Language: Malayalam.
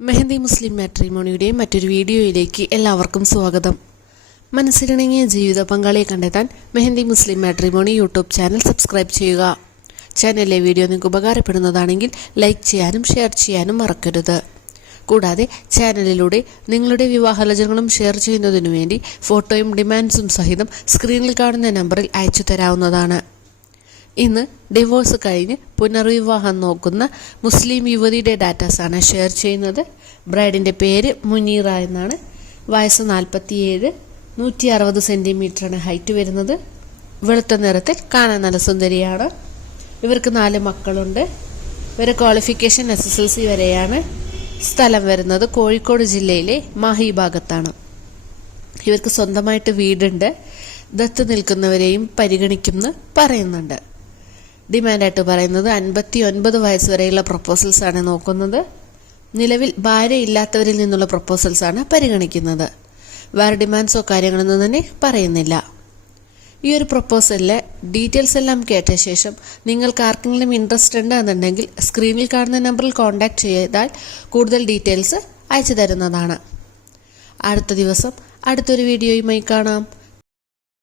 മെഹന്തി മുസ്ലിം മാട്രിമോണിയുടെ മറ്റൊരു വീഡിയോയിലേക്ക് എല്ലാവർക്കും സ്വാഗതം. മനസ്സിലിണങ്ങിയ ജീവിത പങ്കാളിയെ കണ്ടെത്താൻ Mehandi Muslim matrimony YouTube channel subscribe ചെയ്യുക. ചാനലിലെ വീഡിയോ നിങ്ങൾക്ക് ഉപകാരപ്പെടുന്നതാണെങ്കിൽ ലൈക്ക് ചെയ്യാനും ഷെയർ ചെയ്യാനും മറക്കരുത്. കൂടാതെ ചാനലിലൂടെ നിങ്ങളുടെ വിവാഹലചനങ്ങളും ഷെയർ ചെയ്യുന്നതിനു വേണ്ടി ഫോട്ടോയും ഡിമാൻഡ്സും സഹിതം സ്ക്രീനിൽ കാണുന്ന നമ്പറിൽ അയച്ചു തരാവുന്നതാണ് ഇന്ന് ഡിവോഴ്സ് കഴിഞ്ഞ് പുനർവിവാഹം നോക്കുന്ന മുസ്ലിം യുവതിയുടെ ഡാറ്റാസാണ് ഷെയർ ചെയ്യുന്നത്. ബ്രൈഡിന്റെ പേര് മുനീറ എന്നാണ്. വയസ്സ് നാൽപ്പത്തിയേഴ് നൂറ്റി അറുപത് സെന്റിമീറ്ററാണ് ഹൈറ്റ് വരുന്നത്. വെളുത്ത നിറത്തിൽ കാണാൻ നല്ല സുന്ദരിയാണ്. ഇവർക്ക് നാല് മക്കളുണ്ട്. ഇവരെ qualification S S L C വരെയാണ്. സ്ഥലം വരുന്നത് കോഴിക്കോട് ജില്ലയിലെ മാഹി ഭാഗത്താണ്. ഇവർക്ക് സ്വന്തമായിട്ട് വീടുണ്ട്. ദത്ത് നിൽക്കുന്നവരെയും പരിഗണിക്കുമെന്ന് പറയുന്നുണ്ട്. ഡിമാൻഡായിട്ട് പറയുന്നത് അൻപത്തി ഒൻപത് വയസ്സ് വരെയുള്ള പ്രപ്പോസൽസ് ആണ് നോക്കുന്നത്. നിലവിൽ ഭാര്യ ഇല്ലാത്തവരിൽ നിന്നുള്ള പ്രപ്പോസൽസ് ആണ് പരിഗണിക്കുന്നത്. വേറെ ഡിമാൻഡ്സോ കാര്യങ്ങളൊന്നും തന്നെ പറയുന്നില്ല. ഈ ഒരു പ്രപ്പോസലിലെ ഡീറ്റെയിൽസ് എല്ലാം കേട്ട ശേഷം നിങ്ങൾക്ക് ആർക്കെങ്കിലും ഇൻട്രസ്റ്റ് ഉണ്ട് എന്നുണ്ടെങ്കിൽ സ്ക്രീനിൽ കാണുന്ന നമ്പറിൽ കോൺടാക്ട് ചെയ്താൽ കൂടുതൽ ഡീറ്റെയിൽസ് അയച്ചു തരുന്നതാണ്. അടുത്ത ദിവസം അടുത്തൊരു വീഡിയോയുമായി കാണാം.